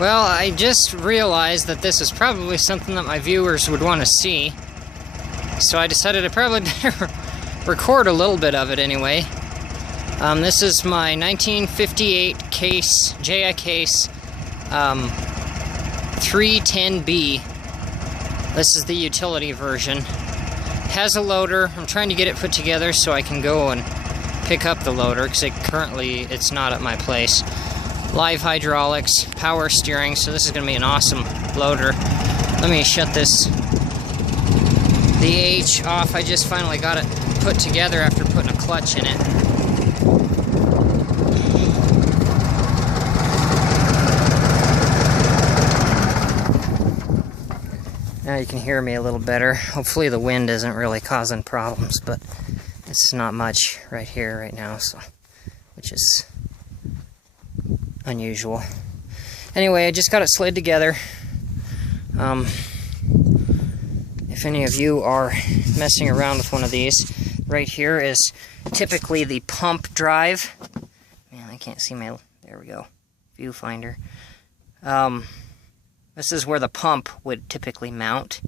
Well, I just realized that this is probably something that my viewers would want to see. So I decided I probably better record a little bit of it anyway. This is my 1958 case, JI case, 310B. This is the utility version. Has a loader. I'm trying to get it put together so I can go and pick up the loader, because currently it's not at my place. Live hydraulics, power steering, so this is going to be an awesome loader. Let me shut the H off. I just finally got it put together after putting a clutch in it. Now you can hear me a little better. Hopefully the wind isn't really causing problems, but it's not much right here right now, so which is unusual. Anyway, I just got it slid together. If any of you are messing around with one of these, right here is typically the pump drive. Man, I can't see my, there we go, viewfinder. This is where the pump would typically mount.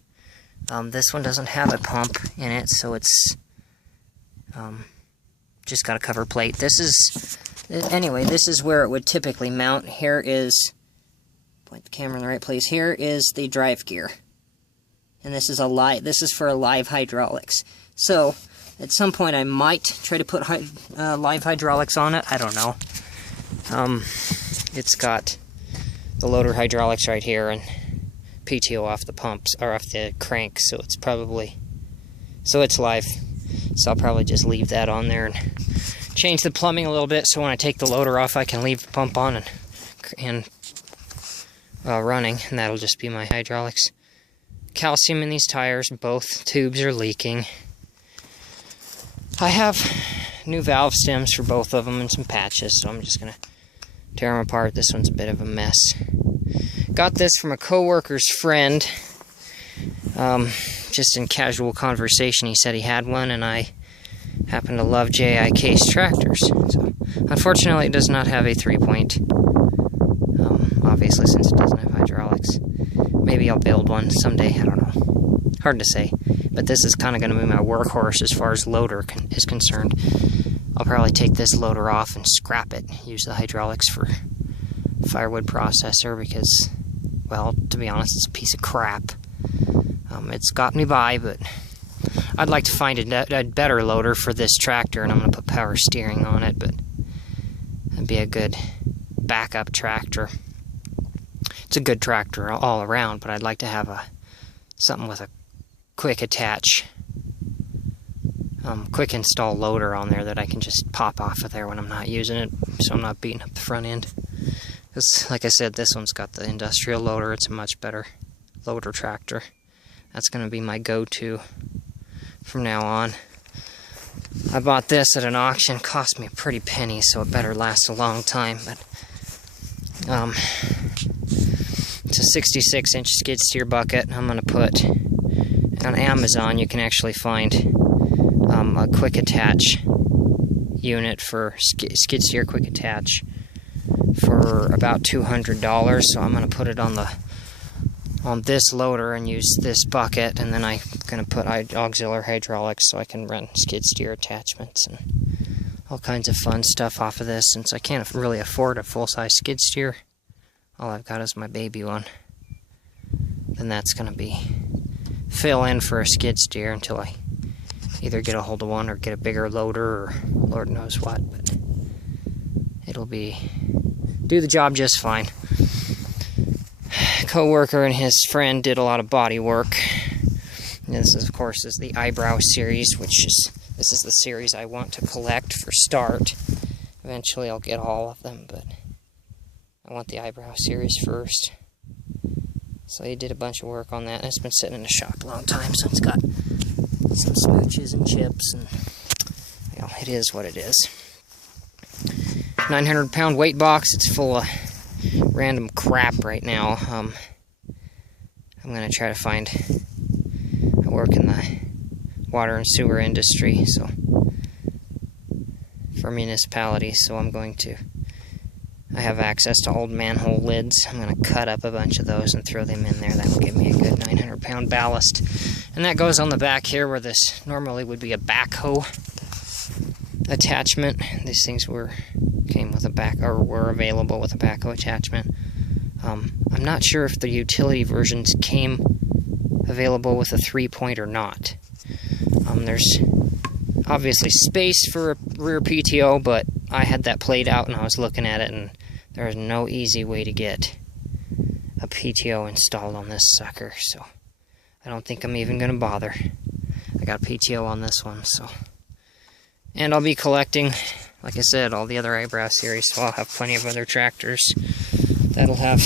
This one doesn't have a pump in it, so it's just got a cover plate. This is, anyway, this is where it would typically mount. Here is, point the camera in the right place, here is the drive gear. And this is this is for a live hydraulics. So, at some point I might try to put live hydraulics on it, I don't know. It's got the loader hydraulics right here and PTO off the pumps, or off the crank, so it's probably, so it's live. So I'll probably just leave that on there and change the plumbing a little bit, so when I take the loader off I can leave the pump on and running, and that'll just be my hydraulics. Calcium in these tires, both tubes are leaking. I have new valve stems for both of them and some patches, so I'm just gonna tear them apart. This one's a bit of a mess. Got this from a co-worker's friend. Just in casual conversation, he said he had one, and I happen to love JI case tractors. So, unfortunately, it does not have a 3-point. Obviously, since it doesn't have hydraulics. Maybe I'll build one someday. I don't know. Hard to say. But this is kind of going to be my workhorse as far as loader is concerned. I'll probably take this loader off and scrap it. Use the hydraulics for firewood processor because, well, to be honest, it's a piece of crap. It's got me by, but I'd like to find a better loader for this tractor, and I'm going to put power steering on it, but it'd be a good backup tractor. It's a good tractor all around, but I'd like to have something with a quick attach, quick install loader on there that I can just pop off of there when I'm not using it, so I'm not beating up the front end. Because, like I said, this one's got the industrial loader. It's a much better loader tractor. That's going to be my go-to from now on. I bought this at an auction. Cost me a pretty penny, so it better last a long time. But it's a 66-inch skid steer bucket. I'm going to put, on Amazon, you can actually find a quick attach unit for skid steer quick attach for about $200. So I'm going to put it on this loader and use this bucket, and then I'm going to put auxiliary hydraulics so I can run skid steer attachments and all kinds of fun stuff off of this, since I can't really afford a full-size skid steer. All I've got is my baby one. Then that's going to be fill in for a skid steer until I either get a hold of one or get a bigger loader or Lord knows what, but it'll do the job just fine. Co-worker and his friend did a lot of body work. And this is, of course, is the Eyebrow series, this is the series I want to collect for start. Eventually I'll get all of them, but I want the Eyebrow series first. So he did a bunch of work on that, and it's been sitting in the shop a long time, so it's got some smooches and chips, and you know, it is what it is. 900-pound weight box. It's full of random crap right now. I'm going to try to find, I work in the water and sewer industry, so for municipalities, so I'm going to I have access to old manhole lids. I'm going to cut up a bunch of those and throw them in there. That'll give me a good 900-pound ballast. And that goes on the back here where this normally would be a backhoe attachment. These things came with a or were available with a backhoe attachment. I'm not sure if the utility versions came available with a 3-point or not. There's obviously space for a rear PTO, but I had that played out and I was looking at it, and there is no easy way to get a PTO installed on this sucker, so I don't think I'm even going to bother. I got a PTO on this one, so. And I'll be collecting, like I said, all the other Eyebrow series, so I'll have plenty of other tractors that'll have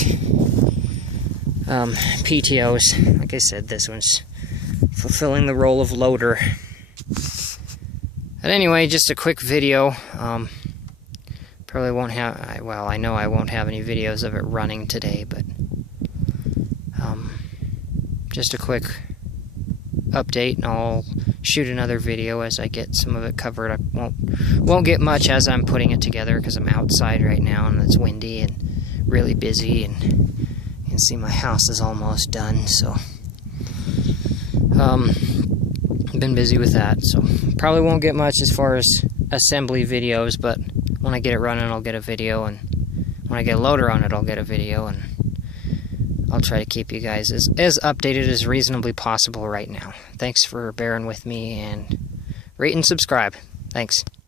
PTOs. Like I said, this one's fulfilling the role of loader. But anyway, just a quick video. Probably won't have, well, I know I won't have any videos of it running today, but just a quick update, and I'll shoot another video as I get some of it covered. I won't get much as I'm putting it together because I'm outside right now and it's windy and really busy, and you can see my house is almost done, so I've been busy with that, so probably won't get much as far as assembly videos, but when I get it running, I'll get a video, and when I get a loader on it, I'll get a video, and I'll try to keep you guys as updated as reasonably possible right now. Thanks for bearing with me, and rate and subscribe. Thanks.